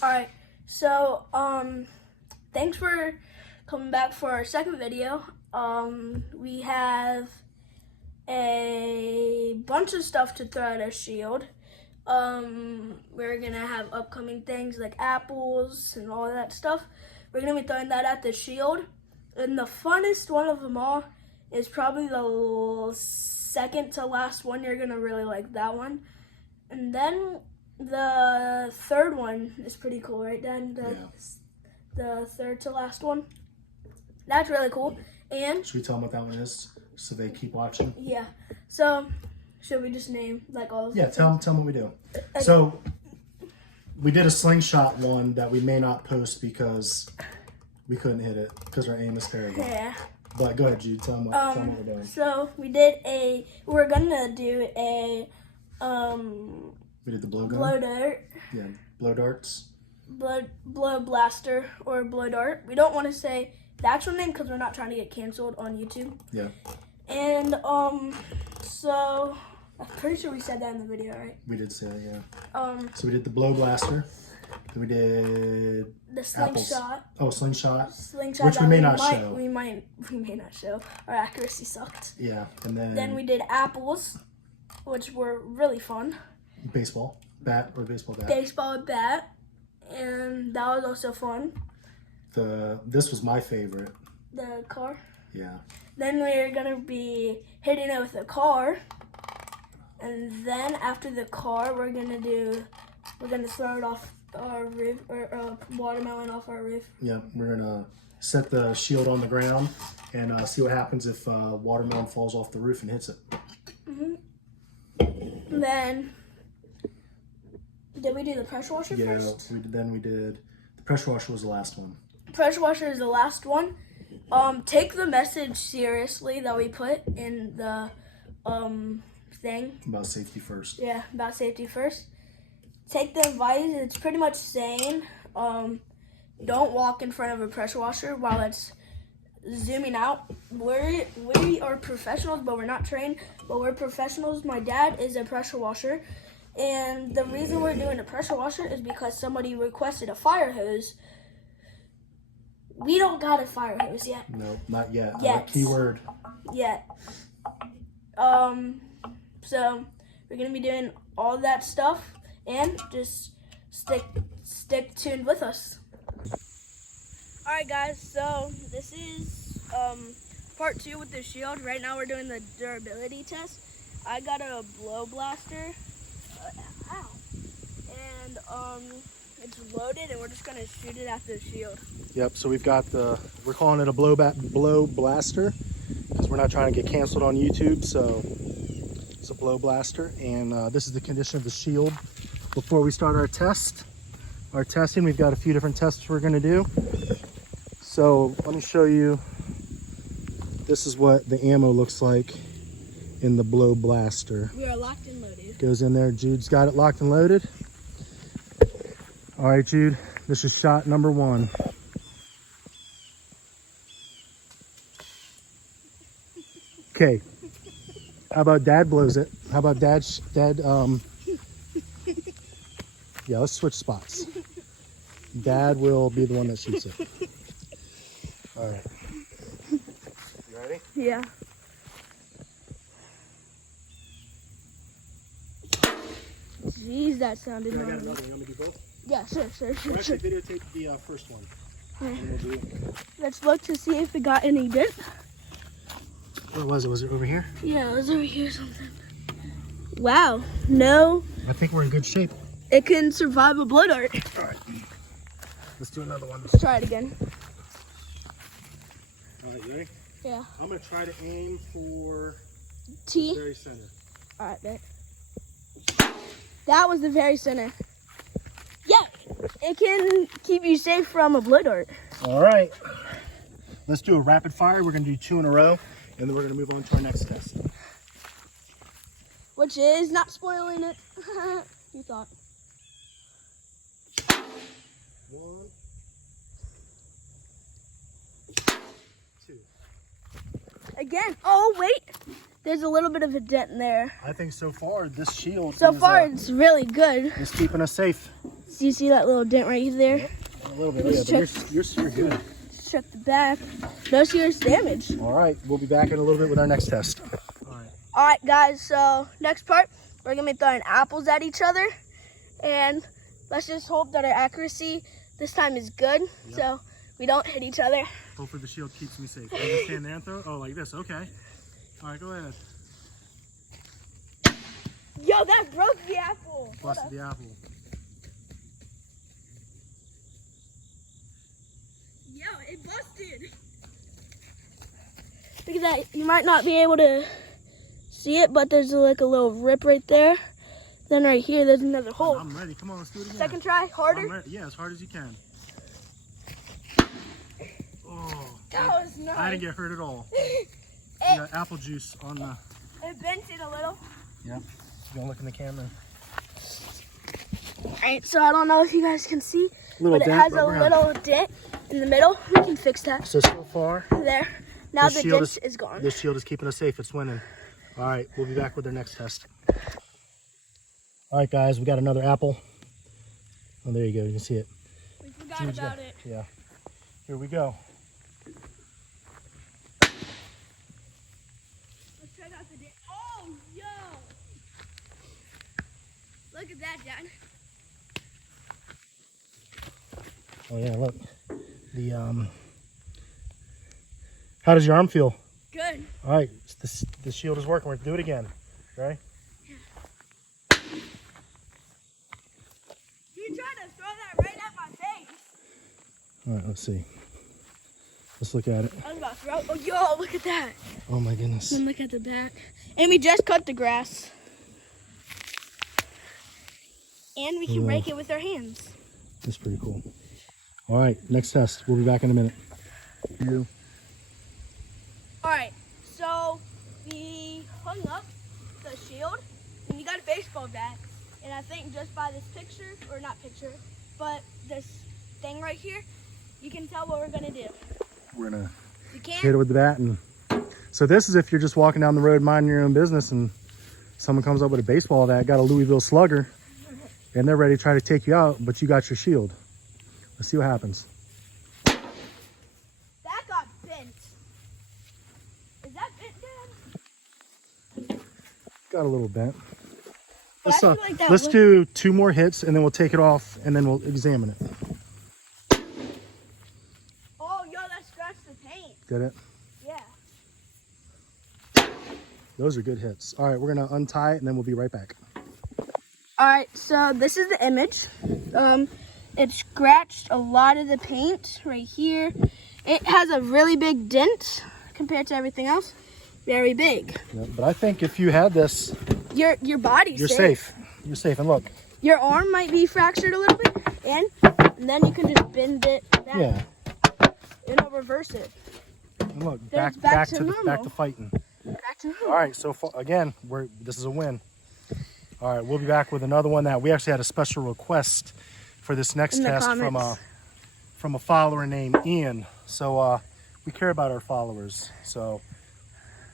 Alright, so, thanks for coming back for our second video. We have a bunch of stuff to throw at our shield. We're gonna have upcoming things like apples and all that stuff. We're gonna be throwing that at the shield. And the funnest one of them all is probably the second to last one. You're gonna really like that one. And then the third one is pretty cool, right, Dan? The third to last one. That's really cool. And should we tell them what that one is so they keep watching? Yeah. So should we just name like all of them? Yeah, tell them what we do. So we did a slingshot one that we may not post because we couldn't hit it because our aim is terrible. Yeah. But go ahead, Jude. Tell them what we're doing. So we're gonna do a We did the blow gun. blow dart. Yeah, blow darts. Blow blaster or blow dart. We don't want to say the actual name because we're not trying to get canceled on YouTube. Yeah. And so I'm pretty sure we said that in the video, right? We did say that, yeah. So we did the blow blaster. Then we did the slingshot. Apples. Oh, slingshot. Slingshot. Which we may not show. We may not show. Our accuracy sucked. Yeah, and Then we did apples, which were really fun. Baseball bat or baseball bat. Baseball bat, and that was also fun. This was my favorite. The car. Yeah. Then we're gonna be hitting it with a car, and then after the car, we're gonna throw it off our roof or watermelon off our roof. Yeah, we're gonna set the shield on the ground and see what happens if watermelon falls off the roof and hits it. And then did we do the pressure washer first? Yeah, then we did. The pressure washer was the last one. Pressure washer is the last one. Take the message seriously that we put in the thing. About safety first. Yeah, about safety first. Take the advice. It's pretty much saying don't walk in front of a pressure washer while it's zooming out. We are professionals, but we're not trained. But we're professionals. My dad is a pressure washer. And the reason we're doing a pressure washer is because somebody requested a fire hose. We don't got a fire hose yet. No, not yet. Yet. Keyword. Yet. So we're gonna be doing all that stuff, and just stick tuned with us. All right, guys. So this is part 2 with the shield. Right now we're doing the durability test. I got a blow blaster. Ow. And it's loaded, and we're just gonna shoot it at the shield. Yep. So we've got we're calling it a blow blaster because we're not trying to get canceled on YouTube. So it's a blow blaster, and this is the condition of the shield before we start our test. Our testing. We've got a few different tests we're gonna do. So let me show you. This is what the ammo looks like in the blow blaster. We are locked and loaded. Goes in there. Jude's got it locked and loaded. All right, Jude, this is shot number 1. Okay. How about Dad blows it? How about Dad, yeah, let's switch spots. Dad will be the one that shoots it. All right. You ready? Yeah. Jeez, that sounded I got gnarly. another. You want me to do both? Yeah, sure. We'll actually videotape the first one. And we'll do it. Let's look to see if it got any dip. Where was it? Was it over here? Yeah, it was over here or something. Wow. No, I think we're in good shape. it can survive a blow dart. All right. Let's do another one. Let's try it again. All right, you ready? Yeah. I'm going to try to aim for T. the very center. All right, bet. That was the very center. Yeah, it can keep you safe from a blow dart. All right. Let's do a rapid fire. We're going to do 2 in a row, and then we're going to move on to our next test. Which is not spoiling it. You thought. 1, 2. Again. Oh, wait. There's a little bit of a dent in there. I think so far this shield So far, it's really good. is keeping us safe. Do you see that little dent right there? Yep. A little bit, yeah, but you're good. Check the back. No serious damage. All right, we'll be back in a little bit with our next test. All right, guys, so next part, we're gonna be throwing apples at each other, and let's just hope that our accuracy this time is good, so we don't hit each other. Hopefully the shield keeps me safe. I just stand there and throw? Oh, like this, okay. All right, go ahead. Yo, that broke the apple. Busted the apple. Yo, it busted. Look at that. You might not be able to see it, but there's like a little rip right there. Then right here, there's another hole. I'm ready. Come on, let's do it again. Second try, harder. Yeah, as hard as you can. Oh, That was nice. I didn't get hurt at all. You got apple juice on the... It bent it a little. Yep. You gonna look in the camera? All right, so I don't know if you guys can see, Little but it dent, has a little dent in the middle. We can fix that. So far, There. Now the shield dent is gone. this shield is keeping us safe. It's winning. All right, we'll be back with our next test. All right, guys, we got another apple. Oh, there you go. You can see it. We forgot about it. Yeah. Here we go. Let's check out the dent. Oh, yo. Look at that, Dad. Oh yeah, look. The How does your arm feel? Good. All right, the shield is working. We're gonna do it again. Ready? You tried to throw that right at my face. All right, let's see. Let's look at it. I was about to throw. Oh, yo, look at that. Oh my goodness. And look at the back. And we just cut the grass. And we can break it with our hands. That's pretty cool. All right, next test. We'll be back in a minute. You. All right, so we hung up the shield, and you got a baseball bat. And I think just by this picture, or not picture, but this thing right here, you can tell what we're gonna do. We're gonna You can't. hit it with the bat, and so this is if you're just walking down the road minding your own business, and someone comes up with a baseball bat, got a Louisville Slugger, and they're ready to try to take you out, but you got your shield. Let's see what happens. That got bent. Is that bent, Dad? Got a little bent. But I feel like that Let's looked- do 2 more hits, and then we'll take it off, and then we'll examine it. Oh, yo, that scratched the paint. Did it? Yeah. Those are good hits. All right, we're gonna untie it, and then we'll be right back. All right, so this is the image. It scratched a lot of the paint right here. It has a really big dent compared to everything else. Very big. Yeah, but I think if you had this, Your body's you're safe. You're safe. And look, Your arm might be fractured a little bit, and then you can just bend it back. yeah. And it'll reverse it. And look, Then back it's back back to to normal. back to fighting. Back to All right, so far, again, this is a win. All right, we'll be back with another one that we actually had a special request for this next In the test comments. from a follower named Ian. So we care about our followers. So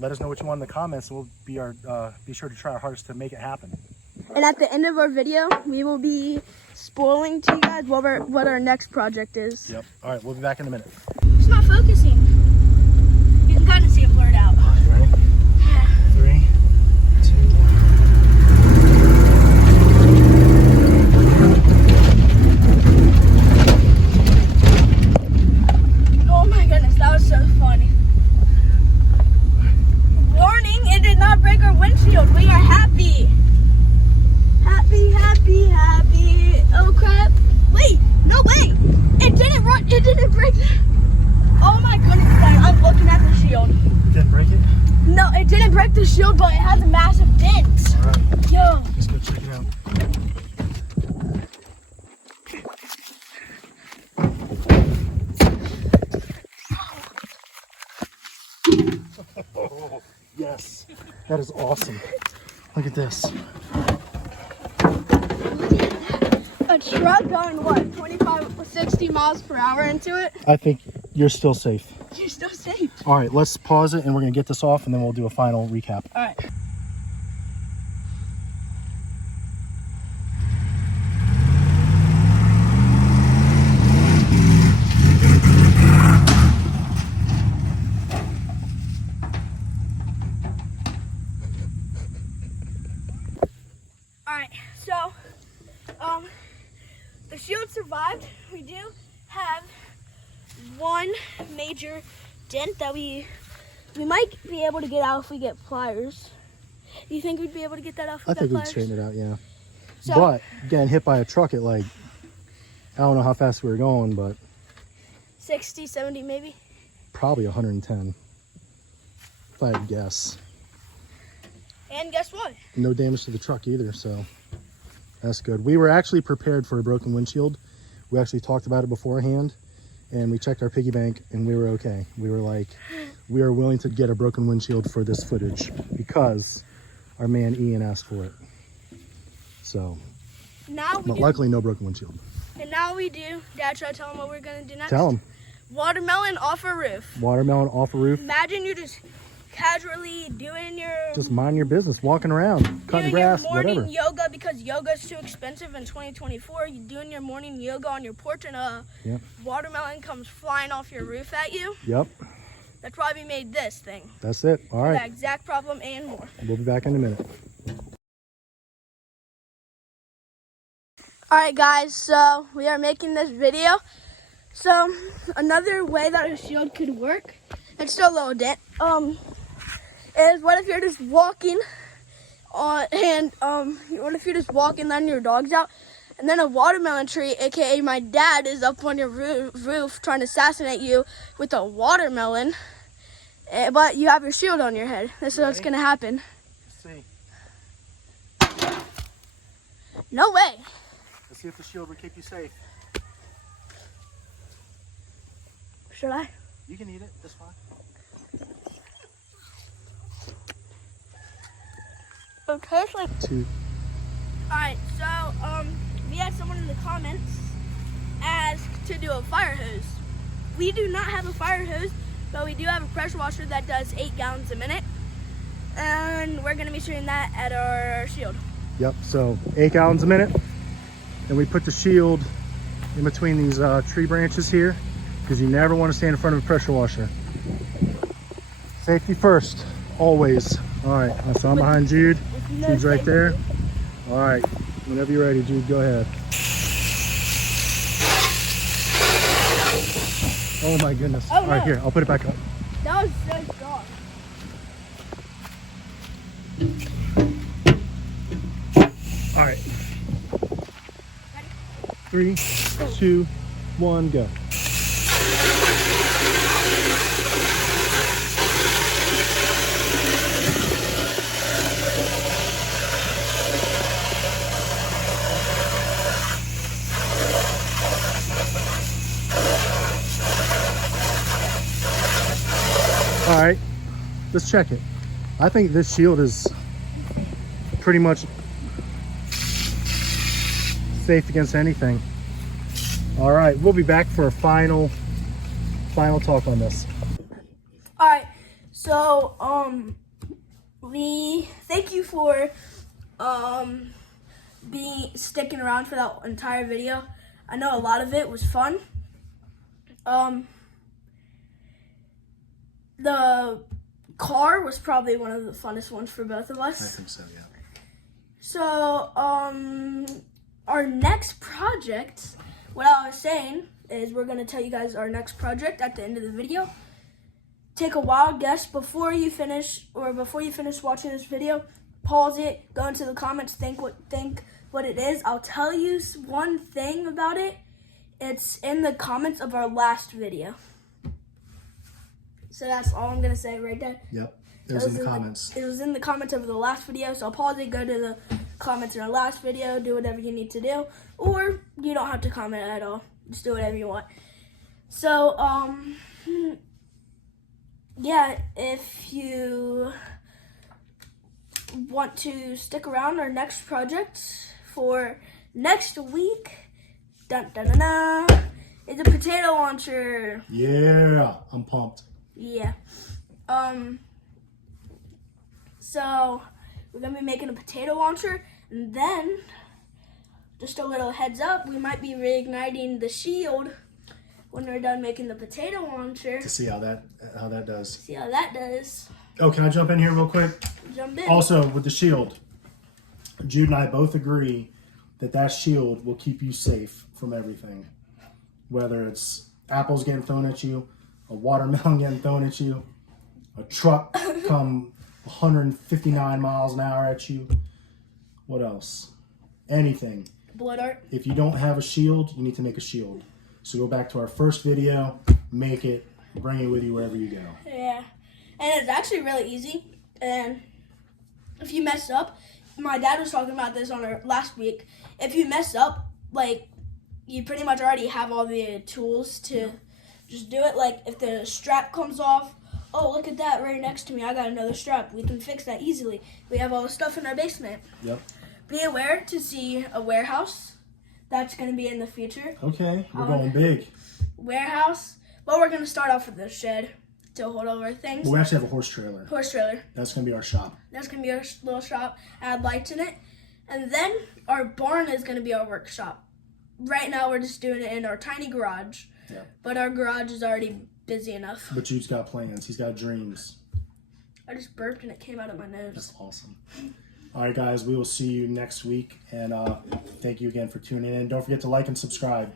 let us know what you want in the comments, and we'll be sure to try our hardest to make it happen. And at the end of our video, we will be spoiling to you guys what our next project is. Yep. All right, we'll be back in a minute. It's not focusing. You can kind of see it blurred out. You ready? 3, 2, 1. Oh my goodness, that was so funny. Warning, it did not break our windshield. We are happy. Happy, happy, happy. Oh crap. Wait, no way. It didn't run, it didn't break. Oh my goodness, Dad, I'm looking at the shield. Didn't break it? No, it didn't break the shield, but it has a massive dent. All right, Yo. let's go check it out. Oh, yes, that is awesome. Look at this. A truck going, what, 25, 60 miles per hour into it? I think you're still safe. You're still safe. All right, let's pause it, and we're gonna get this off, and then we'll do a final recap. All right. the shield survived. We do have one major dent that we might be able to get out if we get pliers. Do you think we'd be able to get that out if we I got think we'd pliers? straighten it out, yeah. So, But getting hit by a truck at like, I don't know how fast we were going, but 60, 70 maybe. probably 110, if I had to guess. And guess what? No damage to the truck either, so that's good. We were actually prepared for a broken windshield. We actually talked about it beforehand, and we checked our piggy bank, and we were okay. We were like, we are willing to get a broken windshield for this footage because our man Ian asked for it. So, Now we but do. luckily no broken windshield. And now we do. Dad, should I tell him what we're gonna do next? Tell him. Watermelon off a roof. Watermelon off a roof. Imagine you just casually doing your Just mind your business, walking around, cutting doing your grass, morning whatever. yoga because yoga is too expensive in 2024. You're doing your morning yoga on your porch and a Yep. watermelon comes flying off your roof at you. Yep, That's why we made this thing. that's it. All That right, exact problem and more. we'll be back in a minute. Alright guys, so we are making this video. So another way that a shield could work, it's still a little dent, is what if you're just walking on and what if you're just walking letting your dogs out and then a watermelon tree, aka my dad, is up on your roof trying to assassinate you with a watermelon, but you have your shield on your head. This is what's gonna happen. Let's see. No way. Let's see if the shield will keep you safe. Should I? You can eat it, that's fine. It tastes like. Two. Alright, so we had someone in the comments ask to do a fire hose. We do not have a fire hose, but we do have a pressure washer that does 8 gallons a minute. And we're gonna be shooting that at our shield. Yep, so 8 gallons a minute. And we put the shield in between these tree branches here because you never want to stand in front of a pressure washer. Safety first, always. All right, so I'm behind Jude. No Jude's right safety. there. All right, whenever you're ready, Jude, go ahead. Oh my goodness. Oh, All right, no. here, I'll put it back up. That was so strong. All right. 3, 2, 1, go. All right, let's check it. I think this shield is pretty much safe against anything. All right, we'll be back for a final talk on this. Alright, so we thank you for sticking around for that entire video. I know a lot of it was fun. The car was probably one of the funnest ones for both of us. I think so, yeah. So, our next project, what I was saying is we're going to tell you guys our next project at the end of the video. Take a wild guess before you finish watching this video. Pause it, go into the comments, think what it is. I'll tell you one thing about it. It's in the comments of our last video. So that's all I'm going to say right there. Yep, it was in the comments. It was in the comments of the last video, so I'll pause it, go to the comments in our last video, do whatever you need to do, or you don't have to comment at all. Just do whatever you want. So, yeah, if you want to stick around our next project for next week, dun dun dun dun, is a potato launcher. Yeah, I'm pumped. Yeah. So we're gonna be making a potato launcher, and then just a little heads up, we might be reigniting the shield when we're done making the potato launcher. To see how that does. See how that does. Oh, can I jump in here real quick? Jump in. Also, with the shield, Jude and I both agree that shield will keep you safe from everything. Whether it's apples getting thrown at you, a watermelon getting thrown at you, a truck come 159 miles an hour at you. What else? Anything. Blood art. If you don't have a shield, you need to make a shield. So go back to our first video, make it, bring it with you wherever you go. Yeah. And it's actually really easy. And if you mess up, my dad was talking about this on our last week. If you mess up, like, you pretty much already have all the tools to just do it. Like, if the strap comes off, oh, look at that right next to me. I got another strap. We can fix that easily. We have all the stuff in our basement. Yep. Be aware to see a warehouse. That's going to be in the future. Okay, we're going big. Warehouse. But we're going to start off with the shed to hold all our things. Well, we actually have a horse trailer. Horse trailer. That's going to be our shop. That's going to be our little shop. Add lights in it. And then our barn is going to be our workshop. Right now we're just doing it in our tiny garage. Yeah. But our garage is already busy enough. But Jude's got plans. He's got dreams. I just burped and it came out of my nose. That's awesome. All right, guys, we will see you next week. And thank you again for tuning in. Don't forget to like and subscribe.